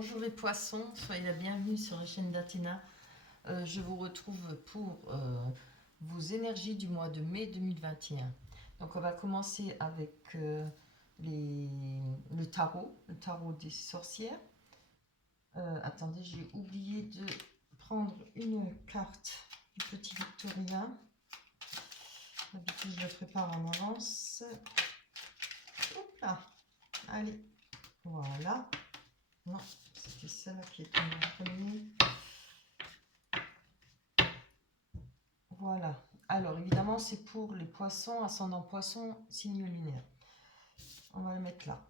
Bonjour les poissons, soyez la bienvenue sur la chaîne d'Athéna. Je vous retrouve pour vos énergies du mois de mai 2021. Donc on va commencer avec le tarot des sorcières. Attendez, j'ai oublié de prendre une carte du petit Victoria. D'habitude je le prépare en avance. Hop là, allez, voilà. Non, c'était celle-là qui était en premier. Voilà. Alors, évidemment, c'est pour les poissons, ascendant poisson, signe lunaire. On va le mettre là.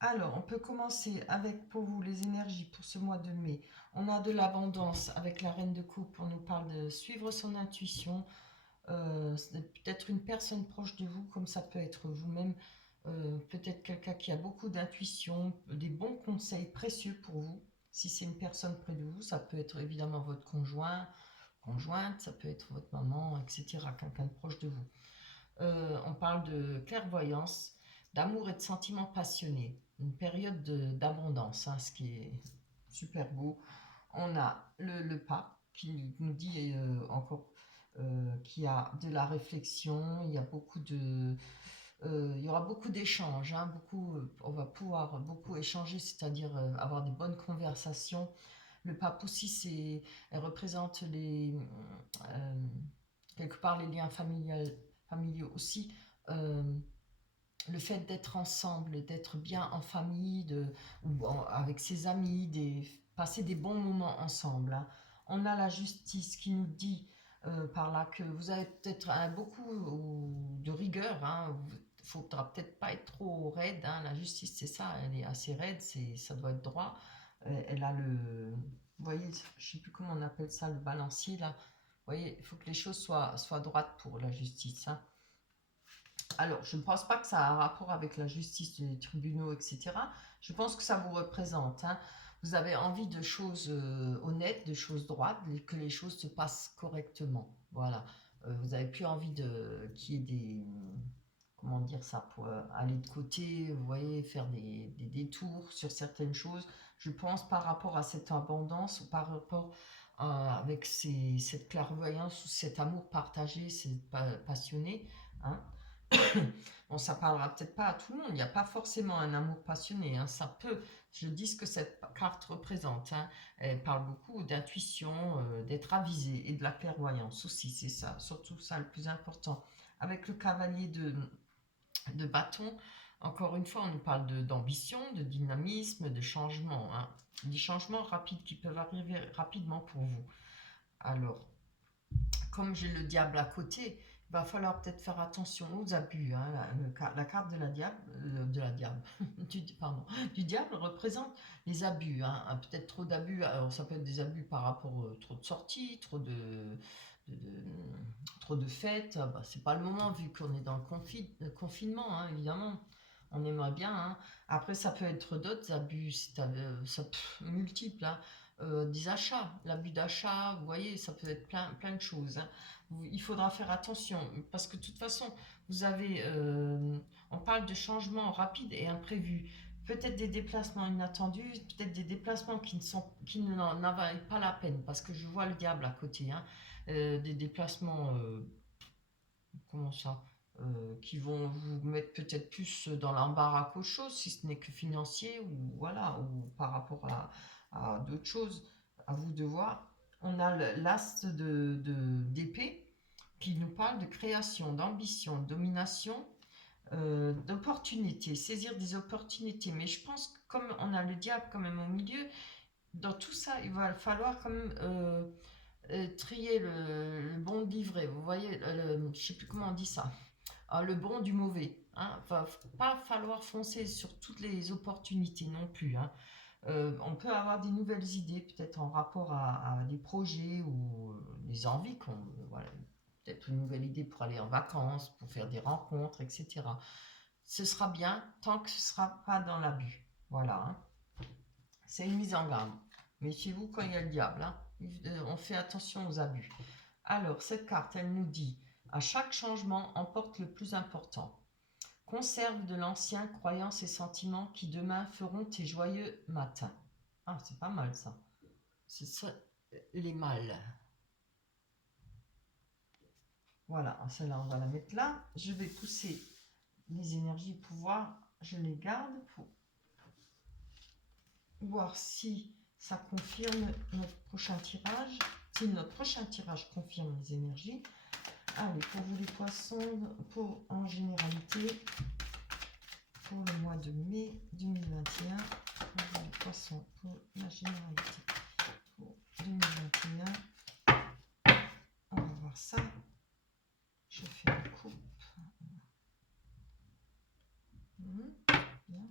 Alors, on peut commencer avec, pour vous, les énergies pour ce mois de mai. On a de l'abondance avec la reine de coupe. On nous parle de suivre son intuition. Peut-être une personne proche de vous, comme ça peut être vous-même. Peut-être quelqu'un qui a beaucoup d'intuition, des bons conseils précieux pour vous. Si c'est une personne près de vous, ça peut être évidemment votre conjointe, ça peut être votre maman, etc. Quelqu'un de proche de vous. On parle de clairvoyance, d'amour et de sentiments passionnés. Une période d'abondance, hein, ce qui est super beau. On a le pape qui nous dit encore qu'il y a de la réflexion, il y a beaucoup de... il y aura beaucoup d'échanges, hein, on va pouvoir beaucoup échanger, c'est-à-dire avoir des bonnes conversations. Le pape aussi, elle représente quelque part les liens familiaux aussi. Le fait d'être ensemble, d'être bien en famille, avec ses amis, passer des bons moments ensemble, hein. On a la justice qui nous dit par là que vous avez peut-être beaucoup de rigueur, hein. Il ne faudra peut-être pas être trop raide, hein. La justice, c'est ça, elle est assez raide, ça doit être droit. Elle a vous voyez, je ne sais plus comment on appelle ça, le balancier là. Vous voyez, il faut que les choses soient droites pour la justice, hein. Alors, je ne pense pas que ça a un rapport avec la justice des tribunaux, etc. Je pense que ça vous représente, hein. Vous avez envie de choses honnêtes, de choses droites, que les choses se passent correctement. Voilà. Vous n'avez plus envie qu'il y ait des... Comment dire ça? Pour aller de côté, vous voyez, faire des détours sur certaines choses. Je pense par rapport à cette abondance, ou par rapport avec cette clairvoyance ou cet amour partagé, c'est passionné, hein. Bon, ça parlera peut-être pas à tout le monde, il n'y a pas forcément un amour passionné, hein. Ça peut, je dis ce que cette carte représente, hein. Elle parle beaucoup d'intuition, d'être avisé et de la clairvoyance aussi, c'est ça, surtout ça le plus important. Avec le cavalier de bâton, encore une fois, on nous parle d'ambition, de dynamisme, de changement, hein. Des changements rapides qui peuvent arriver rapidement pour vous. Alors, comme j'ai le diable à côté, il va falloir peut-être faire attention aux abus, hein. La carte du diable représente les abus, hein. Peut-être trop d'abus. Alors ça peut être des abus par rapport à trop de sorties, trop de fêtes. Ah bah, c'est pas le moment vu qu'on est dans le confinement, hein, évidemment. On aimerait bien, hein. Après, ça peut être d'autres abus, multiples, hein. Des achats, l'abus d'achat, vous voyez, ça peut être plein de choses, hein. Il faudra faire attention parce que de toute façon, on parle de changements rapides et imprévus. Peut-être des déplacements inattendus, peut-être des déplacements qui n'en valent pas la peine parce que je vois le diable à côté, hein. Des déplacements, comment ça, qui vont vous mettre peut-être plus dans l'embarras qu'autre chose, si ce n'est que financier ou voilà, ou par rapport à d'autres choses, à vous de voir. On a l'as d'épée qui nous parle de création, d'ambition, de domination, d'opportunités, saisir des opportunités. Mais je pense que comme on a le diable quand même au milieu, dans tout ça, il va falloir quand même trier le bon de l'ivraie. Vous voyez, je ne sais plus comment on dit ça. Le bon du mauvais, hein. Va pas falloir foncer sur toutes les opportunités non plus, hein. On peut avoir des nouvelles idées, peut-être en rapport à des projets ou des envies voilà, peut-être une nouvelle idée pour aller en vacances, pour faire des rencontres, etc. Ce sera bien tant que ce ne sera pas dans l'abus. Voilà, hein. C'est une mise en garde. Méfiez-vous quand il y a le diable, hein. On fait attention aux abus. Alors, cette carte, elle nous dit à chaque changement emporte le plus important. Conserve de l'ancien croyances et sentiments qui demain feront tes joyeux matins. Ah, c'est pas mal ça. C'est ça, les mâles. Voilà, celle-là, on va la mettre là. Je vais pousser les énergies pouvoir. Je les garde pour voir si ça confirme notre prochain tirage. Si notre prochain tirage confirme les énergies. Allez, pour vous les poissons, pour en généralité, pour le mois de mai 2021, pour vous les poissons, pour la généralité, pour 2021, on va voir ça. Je fais une coupe. Bien.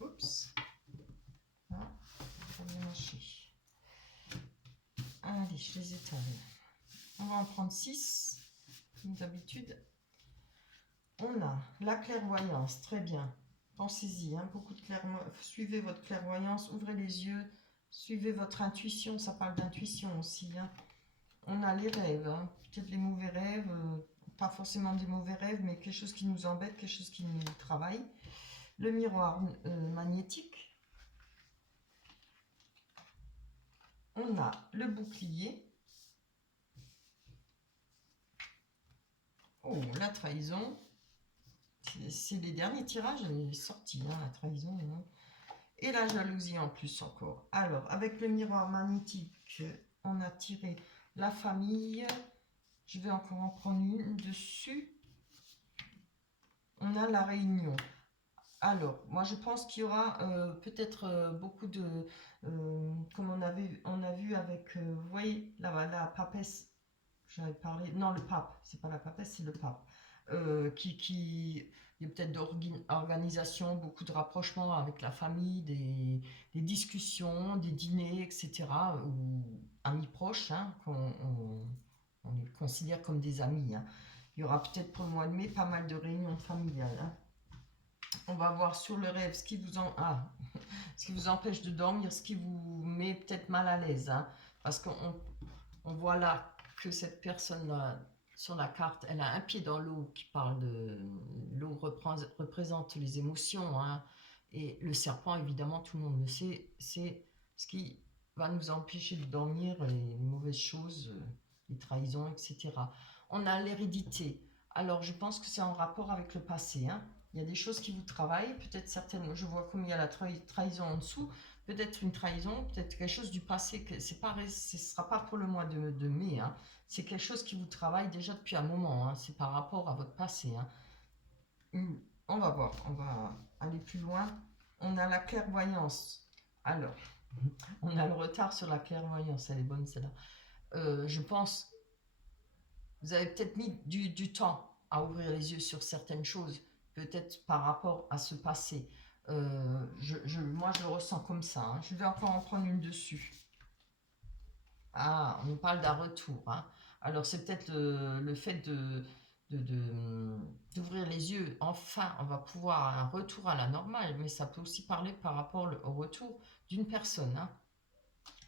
Oups. Là, ça vient mâcher. Allez, je les étale. On va en prendre 6, comme d'habitude. On a la clairvoyance, très bien. Pensez-y, hein, beaucoup de clairvoyance. Suivez votre clairvoyance, ouvrez les yeux, suivez votre intuition, ça parle d'intuition aussi. Hein. On a les rêves, hein, peut-être les mauvais rêves, pas forcément des mauvais rêves, mais quelque chose qui nous embête, quelque chose qui nous travaille. Le miroir magnétique. On a le bouclier. Oh, la trahison. C'est les derniers tirages, elle est sortie, hein, la trahison. Hein. Et la jalousie en plus encore. Alors, avec le miroir magnétique, on a tiré la famille. Je vais encore en prendre une dessus. On a la réunion. Alors, moi je pense qu'il y aura peut-être beaucoup de... comme on a vu avec, vous voyez, la papesse, j'avais parlé... Non, le pape, c'est pas la papesse, c'est le pape. Il y a peut-être d'organisation, beaucoup de rapprochements avec la famille, des discussions, des dîners, etc. Ou amis proches, hein, on les considère comme des amis. Hein. Il y aura peut-être pour le mois de mai pas mal de réunions familiales. Hein. On va voir sur le rêve ce qui ce qui vous empêche de dormir, ce qui vous met peut-être mal à l'aise. Hein, parce qu'on voit là que cette personne-là, sur la carte, elle a un pied dans l'eau qui parle de... L'eau représente les émotions. Hein, et le serpent, évidemment, tout le monde le sait, c'est ce qui va nous empêcher de dormir, les mauvaises choses, les trahisons, etc. On a l'hérédité. Alors, je pense que c'est en rapport avec le passé. Hein. Il y a des choses qui vous travaillent, peut-être certaines, je vois comme il y a la trahison en dessous, peut-être une trahison, peut-être quelque chose du passé, que ce ne sera pas pour le mois de mai, hein. C'est quelque chose qui vous travaille déjà depuis un moment, hein. C'est par rapport à votre passé. Hein. On va voir, on va aller plus loin. On a la clairvoyance. Alors, on a le retard sur la clairvoyance, elle est bonne celle-là. Je pense, vous avez peut-être mis du temps à ouvrir les yeux sur certaines choses, peut-être par rapport à ce passé. Moi, je le ressens comme ça. Hein. Je vais encore en prendre une dessus. Ah, on parle d'un retour. Hein. Alors, c'est peut-être le fait d'ouvrir les yeux. Enfin, on va pouvoir un retour à la normale, mais ça peut aussi parler par rapport au retour d'une personne. Hein.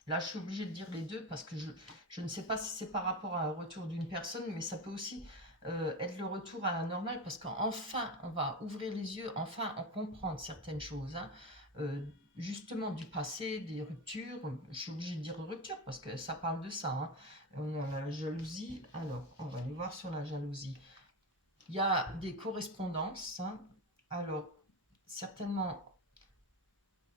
Là, je suis obligée de dire les deux parce que je ne sais pas si c'est par rapport à un retour d'une personne, mais ça peut aussi être le retour à la normale parce qu'enfin, on va ouvrir les yeux, enfin, on comprend certaines choses. Hein. Justement, du passé, des ruptures. Je suis obligée de dire rupture parce que ça parle de ça. Hein. On a la jalousie. Alors, on va aller voir sur la jalousie. Il y a des correspondances. Hein. Alors, certainement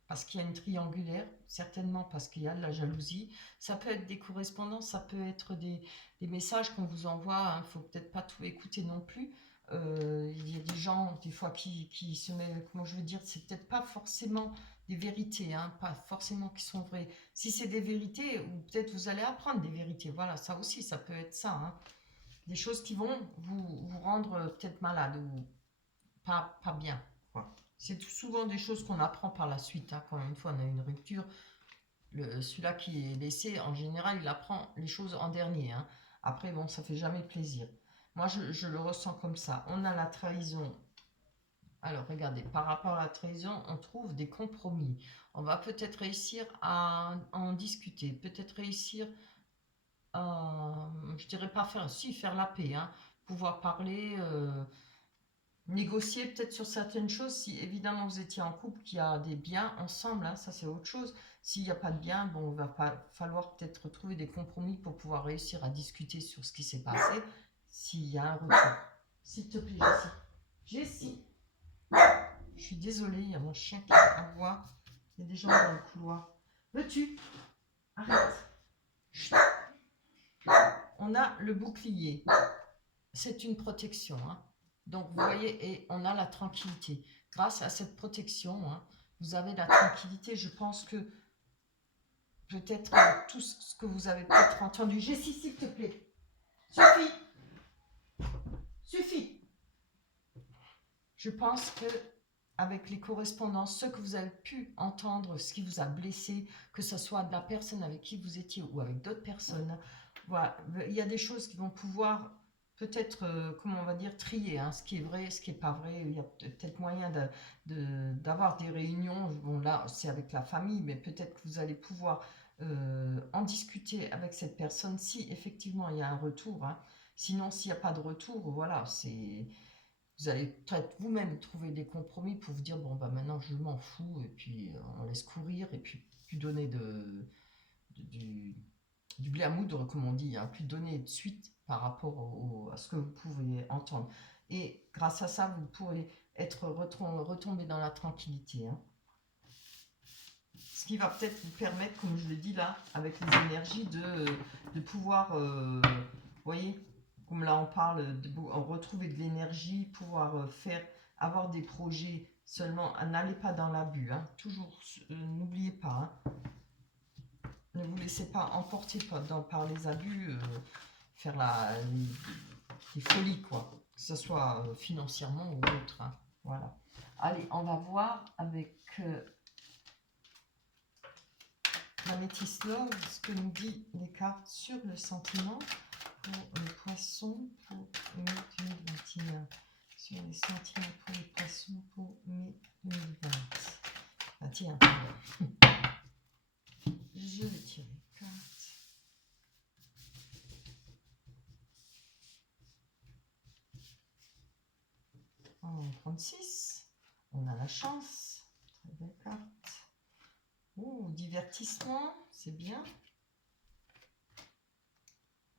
parce qu'il y a une triangulaire, certainement parce qu'il y a de la jalousie. Ça peut être des correspondances, ça peut être des messages qu'on vous envoie. Il ne faut peut-être pas tout écouter non plus. Il y a des gens, des fois, qui se mettent, comment je veux dire, c'est peut-être pas forcément des vérités, hein, pas forcément qui sont vraies. Si c'est des vérités, ou peut-être vous allez apprendre des vérités. Voilà, ça aussi, ça peut être ça. Hein. Des choses qui vont vous rendre peut-être malade ou pas bien. Quoi. C'est souvent des choses qu'on apprend par la suite. Hein. Quand une fois on a une rupture, celui-là qui est laissé, en général, il apprend les choses en dernier. Hein. Après, bon, ça fait jamais plaisir. Moi, je le ressens comme ça. On a la trahison. Alors, regardez, par rapport à la trahison, on trouve des compromis. On va peut-être réussir à en discuter, peut-être réussir à, je dirais pas faire la paix, hein, pouvoir parler, négocier peut-être sur certaines choses. Si évidemment vous étiez en couple, qu'il y a des biens ensemble, hein, ça c'est autre chose. S'il n'y a pas de biens, bon, il va pas falloir peut-être trouver des compromis pour pouvoir réussir à discuter sur ce qui s'est passé, s'il y a un retour. S'il te plaît, Jessie. Jessie, je suis désolée, il y a mon chien qui aboie. Il y a des gens dans le couloir. Veux-tu? Arrête. Chut. On a le bouclier. C'est une protection, hein. Donc, vous voyez, et on a la tranquillité. Grâce à cette protection, hein, vous avez la tranquillité. Je pense que peut-être tout ce que vous avez peut-être entendu. Jessie, s'il te plaît. Suffit. Suffit. Je pense que avec les correspondances, ce que vous avez pu entendre, ce qui vous a blessé, que ce soit de la personne avec qui vous étiez ou avec d'autres personnes, voilà, il y a des choses qui vont pouvoir peut-être, comment on va dire, trier, hein, ce qui est vrai, ce qui n'est pas vrai. Il y a peut-être moyen d'avoir des réunions. Bon, là, c'est avec la famille, mais peut-être que vous allez pouvoir en discuter avec cette personne si effectivement il y a un retour, hein. Sinon, s'il n'y a pas de retour, voilà, c'est vous allez peut-être vous-même trouver des compromis pour vous dire bon bah maintenant je m'en fous et puis on laisse courir et puis plus donner du blé à moudre comme on dit, hein, plus donner de suite par rapport à ce que vous pouvez entendre. Et grâce à ça, vous pourrez être retombé dans la tranquillité, hein. Ce qui va peut-être vous permettre, comme je l'ai dit là, avec les énergies, de pouvoir, voyez, comme là on parle, de retrouver de l'énergie, pouvoir faire, avoir des projets, seulement n'allez pas dans l'abus, hein. Toujours, n'oubliez pas, hein. Ne vous laissez pas emporter par les abus, faire des folies, quoi, que ce soit financièrement ou autre, hein. Voilà. Allez, on va voir avec la métisse Love, ce que nous dit les cartes sur le sentiment pour les poissons pour mai 2021. Sur les sentiments pour les poissons pour mai 2020. Ah tiens, je vais tirer les cartes. En 36, on a la chance. Très belle carte. Oh, divertissement, c'est bien.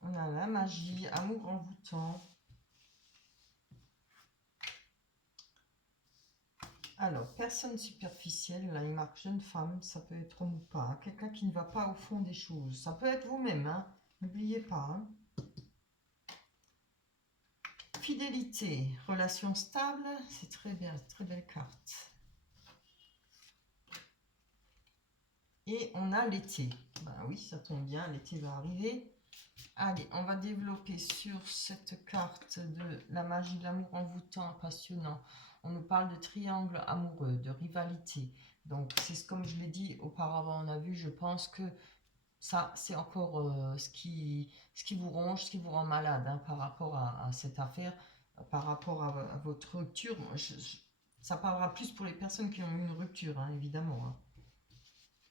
On a la magie, amour envoûtant. Alors, personne superficielle, là il marque jeune femme, ça peut être homme ou pas. Quelqu'un qui ne va pas au fond des choses. Ça peut être vous-même, hein. N'oubliez pas, hein. Fidélité, relation stable, c'est très bien, très belle carte. Et on a l'été. Ben oui, ça tombe bien, l'été va arriver. Allez, on va développer sur cette carte de la magie de l'amour envoûtant, passionnant. On nous parle de triangle amoureux, de rivalité. Donc, c'est comme je l'ai dit auparavant, on a vu, je pense que ça, c'est encore ce qui vous ronge, ce qui vous rend malade, hein, par rapport à cette affaire, par rapport à votre rupture. Ça parlera plus pour les personnes qui ont eu une rupture, hein, évidemment, hein.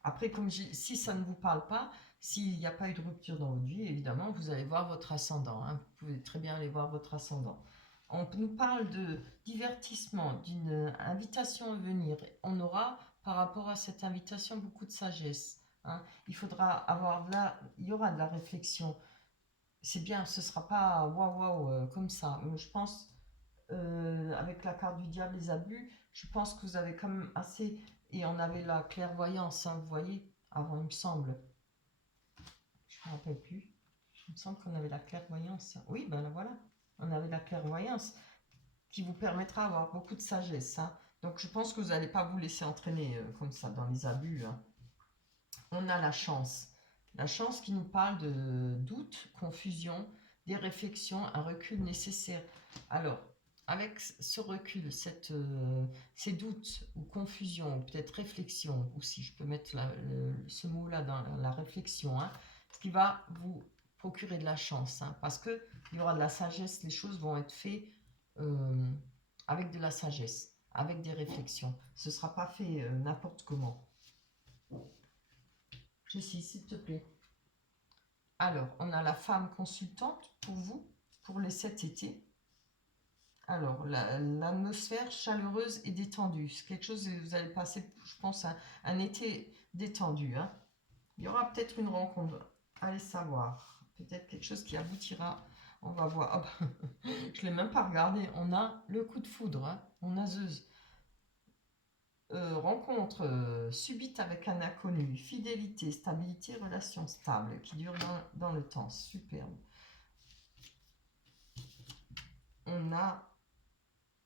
Après, si ça ne vous parle pas, s'il n'y a pas eu de rupture dans votre vie, évidemment, vous allez voir votre ascendant, hein. Vous pouvez très bien aller voir votre ascendant. On nous parle de divertissement, d'une invitation à venir. On aura, par rapport à cette invitation, beaucoup de sagesse, hein. Il y aura de la réflexion. C'est bien, ce ne sera pas waouh waouh comme ça. Je pense, avec la carte du diable, les abus, je pense que vous avez quand même assez. Et on avait la clairvoyance, hein, vous voyez, avant, il me semble. Je ne me rappelle plus. Il me semble qu'on avait la clairvoyance. Oui, ben voilà. On avait la clairvoyance qui vous permettra d'avoir beaucoup de sagesse, hein. Donc je pense que vous n'allez pas vous laisser entraîner comme ça dans les abus, hein. On a la chance. La chance qui nous parle de doute, confusion, des réflexions, un recul nécessaire. Alors, avec ce recul, ces doutes ou confusion, ou peut-être réflexion, ou si je peux mettre ce mot-là dans la réflexion, hein, ce qui va vous procurer de la chance, hein, parce qu'il y aura de la sagesse, les choses vont être faites avec de la sagesse, avec des réflexions. Ce ne sera pas fait n'importe comment. Jessie, s'il te plaît. Alors, on a la femme consultante pour vous, pour les 7 étés. Alors, l'atmosphère chaleureuse et détendue. C'est quelque chose, vous allez passer, je pense, un été détendu. Hein. Il y aura peut-être une rencontre. Allez savoir. Peut-être quelque chose qui aboutira. On va voir. Oh, je ne l'ai même pas regardé. On a le coup de foudre. Hein. On a Zeus. Rencontre subite avec un inconnu. Fidélité, stabilité, relation stable qui dure dans le temps. Superbe. On a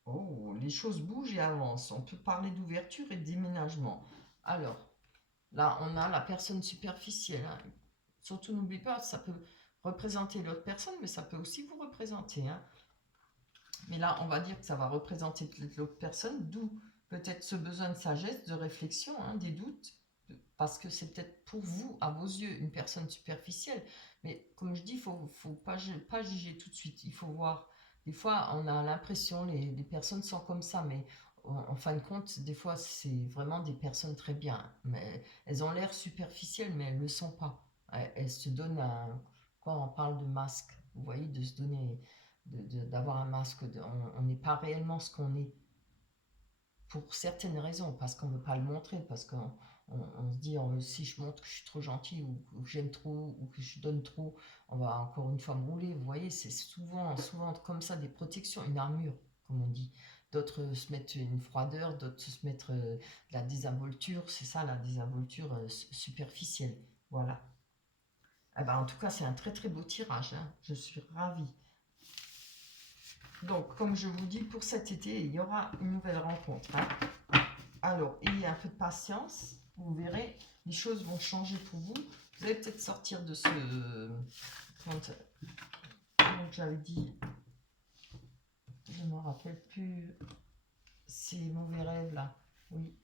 oh, les choses bougent et avancent. On peut parler d'ouverture et de déménagement. Alors, là, on a la personne superficielle. Hein. Surtout, n'oubliez pas, ça peut représenter l'autre personne, mais ça peut aussi vous représenter. Hein. Mais là, on va dire que ça va représenter l'autre personne, d'où peut-être ce besoin de sagesse, de réflexion, hein, des doutes, parce que c'est peut-être pour vous, à vos yeux, une personne superficielle. Mais comme je dis, il ne faut pas juger tout de suite. Il faut voir. Des fois, on a l'impression, les personnes sont comme ça, mais en fin de compte, des fois, c'est vraiment des personnes très bien. Mais elles ont l'air superficielles, mais elles ne le sont pas. Elles se donnent un... Quand on parle de masque, vous voyez, de se donner... d'avoir un masque, on n'est pas réellement ce qu'on est pour certaines raisons, parce qu'on ne veut pas le montrer, parce qu'on se dit si je montre que je suis trop gentil ou que j'aime trop ou que je donne trop, on va encore une fois me rouler. Vous voyez, c'est souvent comme ça des protections, une armure, comme on dit. D'autres se mettent une froideur, d'autres se mettent de la désinvolture, c'est ça la désinvolture superficielle. Voilà. Eh ben, en tout cas, c'est un très très beau tirage, hein. Je suis ravie. Donc, comme je vous dis, pour cet été, il y aura une nouvelle rencontre. Hein. Alors, ayez un peu de patience. Vous verrez, les choses vont changer pour vous. Vous allez peut-être sortir de ce... Donc, j'avais dit... Je ne me rappelle plus... Ces mauvais rêves, là. Oui.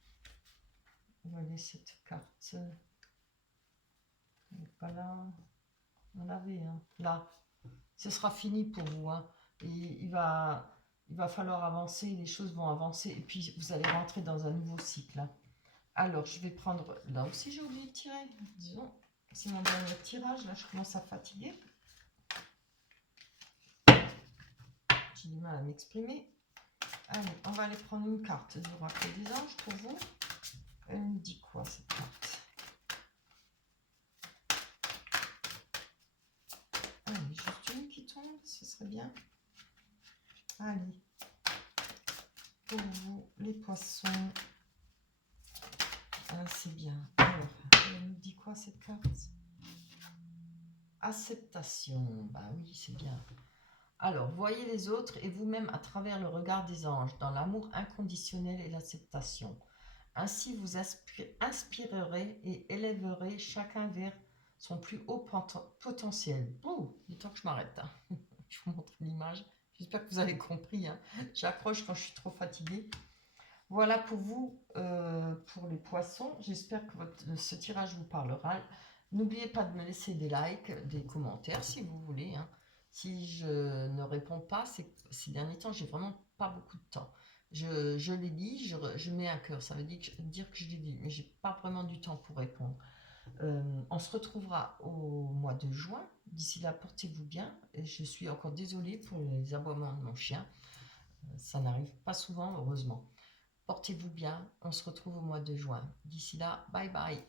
Vous voyez cette carte. Elle n'est pas là. On l'avait, hein. Là. Ce sera fini pour vous, hein. Et il va falloir avancer, les choses vont avancer, et puis vous allez rentrer dans un nouveau cycle. Hein. Alors, je vais prendre, là aussi j'ai oublié de tirer, disons, c'est mon dernier tirage, là je commence à fatiguer. J'ai du mal à m'exprimer. Allez, on va aller prendre une carte du Oracle des Anges pour vous. Elle me dit quoi cette carte? Allez, juste une qui tombe, ce serait bien. Allez, pour vous, les poissons. Ah, c'est bien. Alors, elle nous dit quoi cette carte? Acceptation. Bah oui, c'est bien. Alors, voyez les autres et vous-même à travers le regard des anges, dans l'amour inconditionnel et l'acceptation. Ainsi, vous inspirerez et élèverez chacun vers son plus haut potentiel. Oh, il est temps que je m'arrête. Hein. Je vous montre l'image. J'espère que vous avez compris. Hein. J'accroche quand je suis trop fatiguée. Voilà pour vous, pour les poissons. J'espère que ce tirage vous parlera. N'oubliez pas de me laisser des likes, des commentaires si vous voulez. Hein. Si je ne réponds pas, ces derniers temps, j'ai vraiment pas beaucoup de temps. Je les lis, je mets un cœur. Ça veut dire que je les lis, mais j'ai pas vraiment du temps pour répondre. On se retrouvera au mois de juin. D'ici là, portez-vous bien. Et je suis encore désolée pour les aboiements de mon chien. Ça n'arrive pas souvent, heureusement. Portez-vous bien, on se retrouve au mois de juin. D'ici là, bye bye.